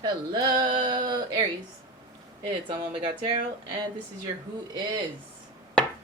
Hello, Aries. It's umomgtarot, and this is your who is.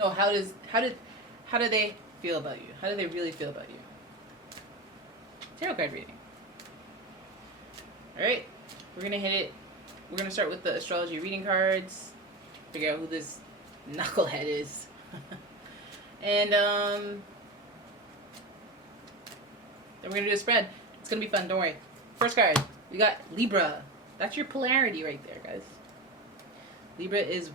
No, how do they feel about you? How do they really feel about you? Tarot card reading. All right, we're gonna hit it. We're gonna start with the astrology reading cards. Figure out who this knucklehead is, and then we're gonna do a spread. It's gonna be fun. Don't worry. First card, we got Libra. That's your polarity right there, guys. Libra is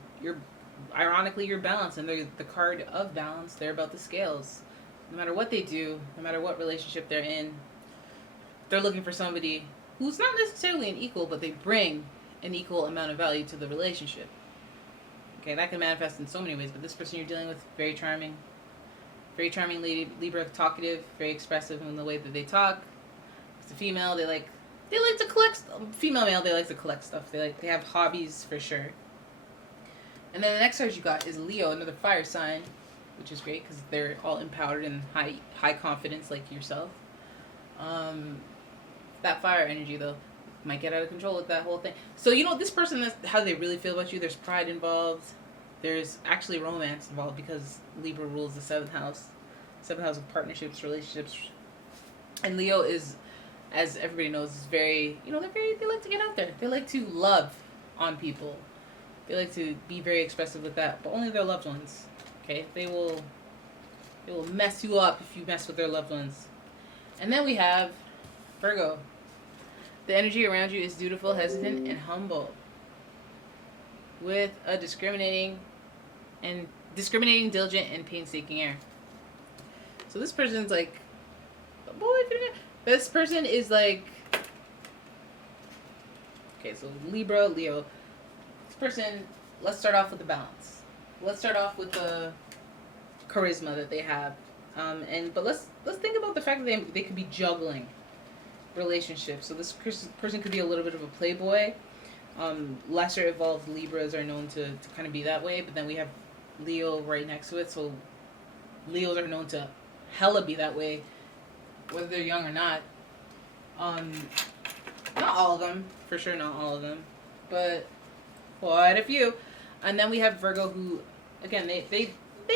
ironically your balance, and they're the card of balance. They're about the scales. No matter what they do, no matter what relationship they're in, they're looking for somebody who's not necessarily an equal, but they bring an equal amount of value to the relationship. Okay, that can manifest in so many ways, but this person you're dealing with, very charming lady, Libra, talkative, very expressive in the way that they talk. It's a female, they like to collect. Female male, they like to collect stuff. They have hobbies for sure. And then the next card you got is Leo, another fire sign, which is great because they're all empowered and high confidence like yourself. That fire energy though might get out of control with that whole thing. So this person, that's how they really feel about you. There's pride involved. There's actually romance involved because Libra rules the seventh house of partnerships, relationships, and Leo is, as everybody knows, is very they like to get out there. They like to love on people. They like to be very expressive with that, but only their loved ones. Okay, they will mess you up if you mess with their loved ones. And then we have Virgo. The energy around you is dutiful, hesitant, and humble, with a discriminating, diligent, and painstaking air. So this person's like, this person is like, okay, so Libra, Leo. Person, let's start off with the balance. Let's start off with the charisma that they have, but let's think about the fact that they could be juggling relationships. So this person could be a little bit of a playboy. Lesser evolved Libras are known to kind of be that way, but then we have Leo right next to it, so Leos are known to hella be that way, whether they're young or not. Not all of them, for sure, not all of them, but quite a few. And then we have Virgo, who, again, they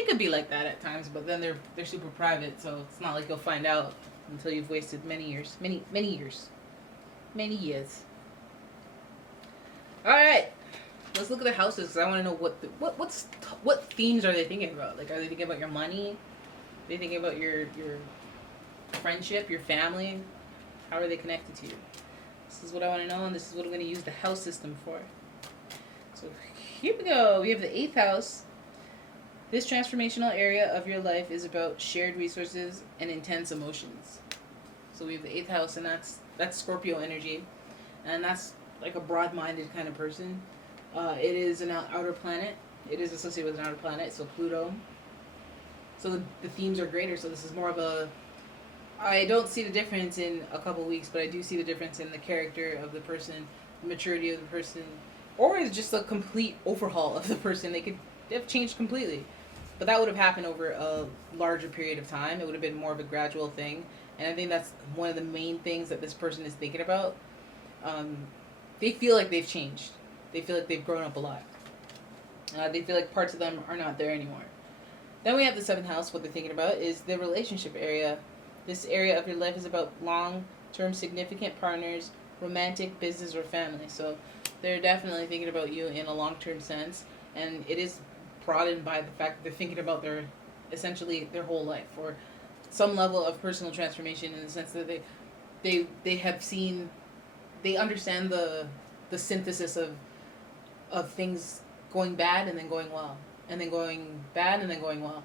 could be like that at times, but then they're super private, so it's not like you'll find out until you've wasted many years. All right, let's look at the houses because I want to know what themes are they thinking about. Like, are they thinking about your money? Are they thinking about your friendship, your family? How are they connected to you? This is what I want to know, and this is what I'm going to use the house system for. So here we go. We have the 8th house. This transformational area of your life is about shared resources and intense emotions. So we have the 8th house, and that's Scorpio energy, and that's like a broad-minded kind of person. It is an outer planet. It is associated with an outer planet, so Pluto. So the themes are greater. So this is more of a. I don't see the difference in a couple weeks, but I do see the difference in the character of the person, the maturity of the person, or it's just a complete overhaul of the person. They've changed completely. But that would have happened over a larger period of time. It would have been more of a gradual thing. And I think that's one of the main things that this person is thinking about. They feel like they've changed. They feel like they've grown up a lot. They feel like parts of them are not there anymore. Then we have the 7th house. What they're thinking about is the relationship area. This area of your life is about long-term significant partners, romantic, business, or family. So they're definitely thinking about you in a long-term sense, and it is broadened by the fact that they're thinking about essentially their whole life, or some level of personal transformation, in the sense that they have seen, they understand the synthesis of things going bad and then going well, and then going bad and then going well.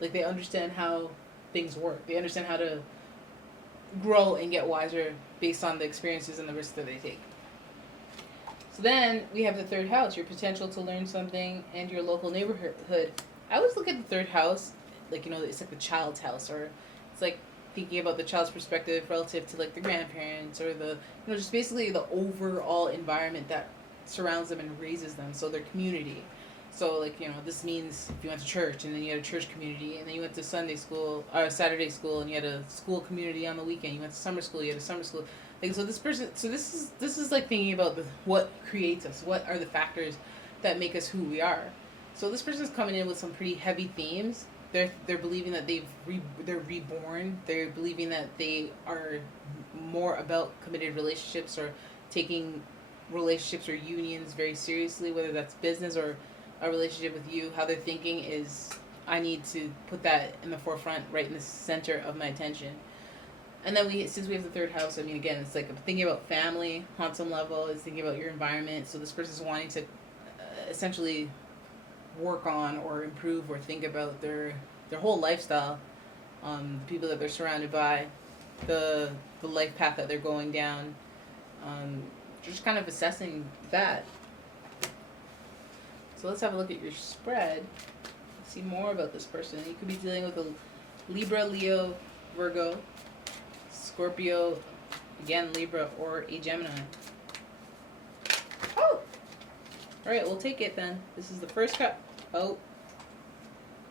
Like, they understand how things work. They understand how to grow and get wiser based on the experiences and the risks that they take. So then we have the 3rd house, your potential to learn something, and your local neighborhood. I always look at the 3rd house, like, it's like the child's house, or it's like thinking about the child's perspective relative to like the grandparents, or the, just basically the overall environment that surrounds them and raises them. So their community. So, like, this means if you went to church and then you had a church community, and then you went to Sunday school or Saturday school and you had a school community on the weekend. You went to summer school, you had a summer school. Like, so this person, so this is like thinking about what creates us, what are the factors that make us who we are. So this person's coming in with some pretty heavy themes. They're believing that they're reborn. They're believing that they are more about committed relationships or taking relationships or unions very seriously, whether that's business or a relationship with you. How they're thinking is, I need to put that in the forefront, right in the center of my attention. And then since we have the third house, I mean, again, it's like thinking about family on some level. It's thinking about your environment. So this person's wanting to essentially work on or improve or think about their whole lifestyle, the people that they're surrounded by, the life path that they're going down. Just kind of assessing that. So let's have a look at your spread. See more about this person. You could be dealing with a Libra, Leo, Virgo, Scorpio, again Libra, or a Gemini. Oh! Alright, we'll take it then. This is the first card. Oh.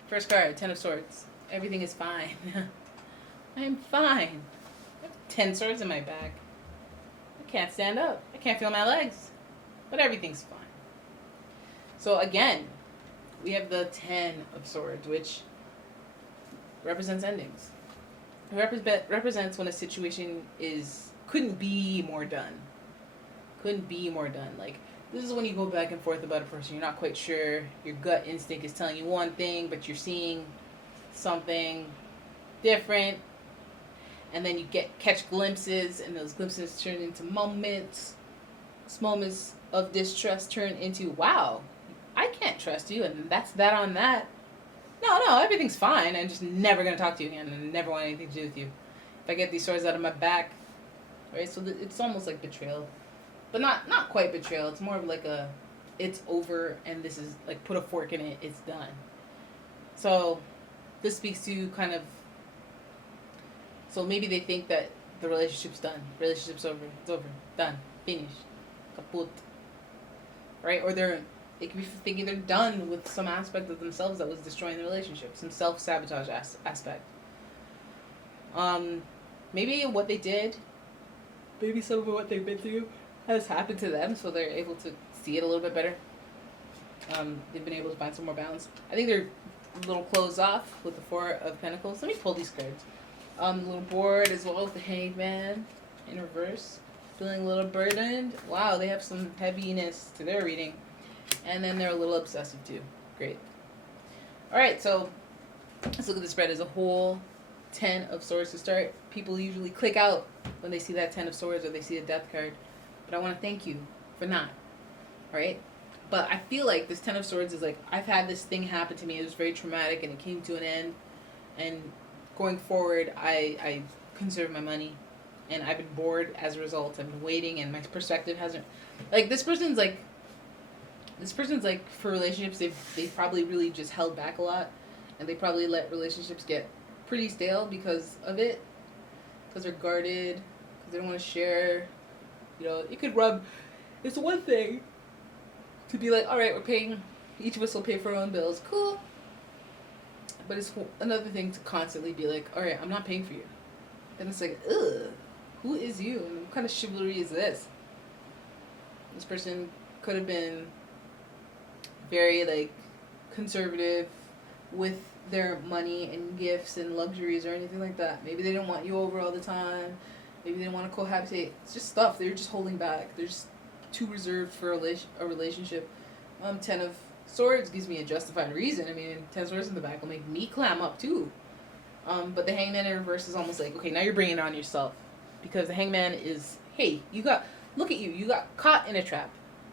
First card, Ten of Swords. Everything is fine. I'm fine. I have 10 swords in my bag. I can't stand up. I can't feel my legs. But everything's fine. So again, we have the 10 of Swords, which represents endings. It represents when a situation couldn't be more done. Couldn't be more done. Like, this is when you go back and forth about a person. You're not quite sure. Your gut instinct is telling you one thing, but you're seeing something different. And then you catch glimpses, and those glimpses turn into moments. Moments of distrust turn into, wow, I can't trust you, and that's that on that. No, everything's fine. I'm just never going to talk to you again, and I never want anything to do with you. If I get these swords out of my back, right? So it's almost like betrayal. But not quite betrayal. It's more of like it's over, and this is, like, put a fork in it, it's done. So this speaks to kind of, so maybe they think that the relationship's done. Relationship's over. It's over. Done. Finished. Kaput. Right? Or they could be thinking they're done with some aspect of themselves that was destroying the relationship. Some self-sabotage aspect. Maybe what they did, maybe some of what they've been through has happened to them, so they're able to see it a little bit better. They've been able to find some more balance. I think they're a little closed off with the Four of Pentacles. Let me pull these cards. A little bored as well with the Hangman in reverse. Feeling a little burdened. Wow, they have some heaviness to their reading. And then they're a little obsessive too. Great. Alright, so let's look at the spread as a whole. 10 of Swords to start. People usually click out when they see that 10 of Swords or they see a Death card. But I want to thank you for not. Alright? But I feel like this 10 of Swords is like, I've had this thing happen to me. It was very traumatic and it came to an end. And going forward, I conserve my money. And I've been bored as a result. I've been waiting and my perspective hasn't... Like, this person's like, for relationships, they've probably really just held back a lot. And they probably let relationships get pretty stale because of it. Because they're guarded. Because they don't want to share. You know, it could rub... It's one thing to be like, alright, we're paying... Each of us will pay for our own bills. Cool. But it's another thing to constantly be like, alright, I'm not paying for you. And it's like, ugh. Who is you? And what kind of chivalry is this? This person could have been very, like, conservative with their money and gifts and luxuries or anything like that. Maybe they don't want you over all the time. Maybe they don't want to cohabitate. It's just stuff. They're just holding back. They're just too reserved for a relationship. 10 of Swords gives me a justified reason. I mean, 10 Swords in the back will make me clam up too. But the Hangman in reverse is almost like, okay, now you're bringing it on yourself. Because the Hangman is, hey, look at you. You got caught in a trap.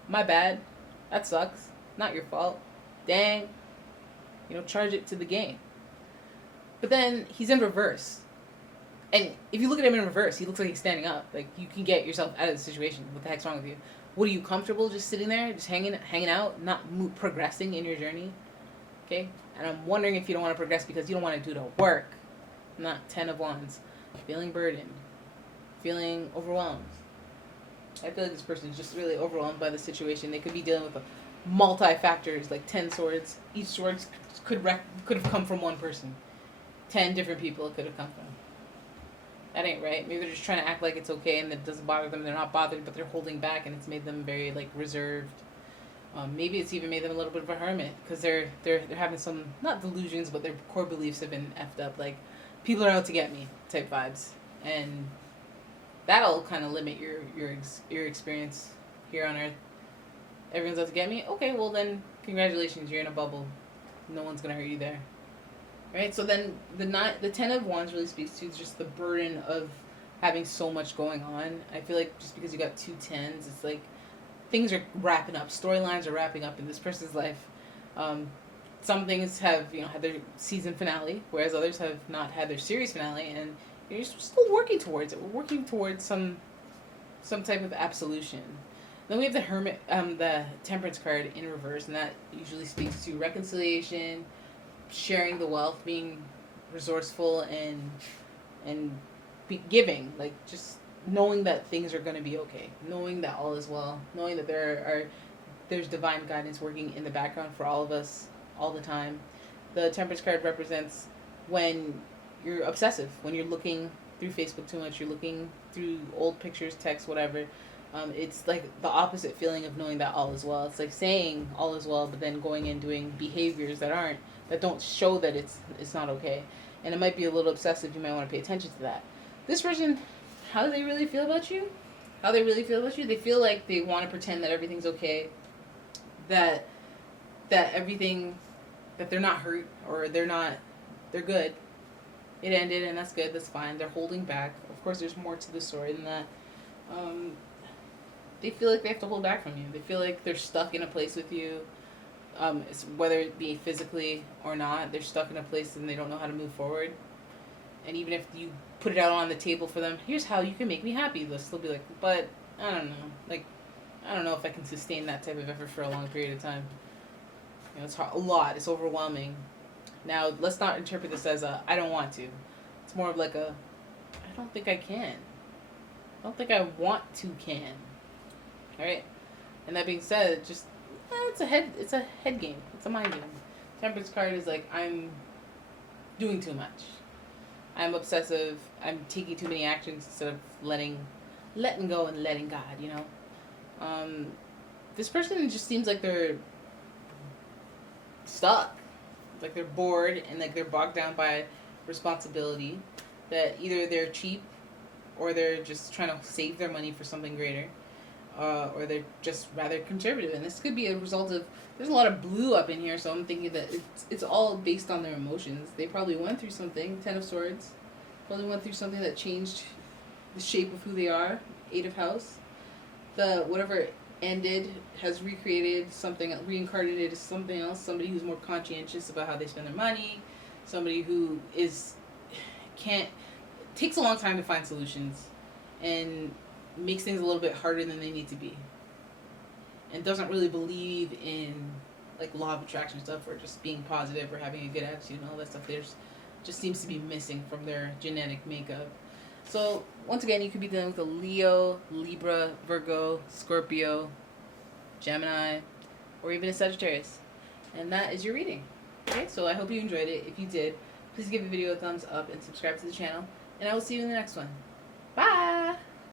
My bad. That sucks. Not your fault. Dang. You know, charge it to the game. But then he's in reverse. And if you look at him in reverse, he looks like he's standing up. Like, you can get yourself out of the situation. What the heck's wrong with you? What, are you comfortable just sitting there, just hanging out, not progressing in your journey? Okay? And I'm wondering if you don't want to progress because you don't want to do the work. Not 10 of Wands. Feeling burdened. Feeling overwhelmed. I feel like this person is just really overwhelmed by the situation. They could be dealing with multi-factors, like 10 swords. Each sword could have come from one person. 10 different people it could have come from. that ain't right. Maybe they're just trying to act like it's okay and it doesn't bother them. They're not bothered, but they're holding back, and it's made them very like reserved. Maybe it's even made them a little bit of a hermit because they're having some not delusions, but their core beliefs have been effed up. Like people are out to get me type vibes, and that'll kind of limit your experience here on Earth. Everyone's out to get me. Okay, well then congratulations, you're in a bubble. No one's gonna hurt you there. Right? So then the 10 of Wands really speaks to just the burden of having so much going on. I feel like just because you got two tens, it's like things are wrapping up. Storylines are wrapping up in this person's life. Some things have, had their season finale, whereas others have not had their series finale, and you're still working towards it. We're working towards some type of absolution. Then we have the Hermit, the Temperance card in reverse, and that usually speaks to reconciliation, sharing the wealth, being resourceful, and giving, like just knowing that things are going to be okay, knowing that all is well, knowing that there's divine guidance working in the background for all of us all the time. The Temperance card represents when you're obsessive, when you're looking through Facebook too much, you're looking through old pictures, texts, whatever. It's like the opposite feeling of knowing that all is well. It's like saying all is well, but then going and doing behaviors that don't show that it's not okay. And it might be a little obsessive. You might want to pay attention to that. This person, how do they really feel about you? They feel like they want to pretend that everything's okay, that everything, that they're not hurt, or they're good. It ended and that's good, that's fine. They're holding back. Of course, there's more to the story than that. They feel like they have to hold back from you. They feel like they're stuck in a place with you, whether it be physically or not. They're stuck in a place and they don't know how to move forward. And even if you put it out on the table for them, here's how you can make me happy, they'll still be like, but I don't know. Like, I don't know if I can sustain that type of effort for a long period of time. It's hard, a lot. It's overwhelming. Now, let's not interpret this as I don't want to. It's more of like I don't think I can. I don't think I want to can. All right? And that being said, just it's a head game. It's a mind game. Temperance card is like, I'm doing too much. I'm obsessive. I'm taking too many actions instead of letting go and letting God, This person just seems like they're stuck. Like they're bored and like they're bogged down by responsibility. That either they're cheap or they're just trying to save their money for something greater. Or they're just rather conservative. And this could be a result of, there's a lot of blue up in here, so I'm thinking that it's all based on their emotions. They probably went through something, 10 of Swords. Probably went through something that changed the shape of who they are, 8 of House. Whatever ended has recreated something, reincarnated as something else, somebody who's more conscientious about how they spend their money, somebody who takes a long time to find solutions, and makes things a little bit harder than they need to be, and doesn't really believe in like law of attraction stuff or just being positive or having a good attitude and all that stuff. There's just seems to be missing from their genetic makeup. So once again, you could be dealing with a Leo, Libra, Virgo, Scorpio, Gemini, or even a Sagittarius, and that is your reading. Okay, so I hope you enjoyed it. If you did, please give the video a thumbs up and subscribe to the channel, and I will see you in the next one.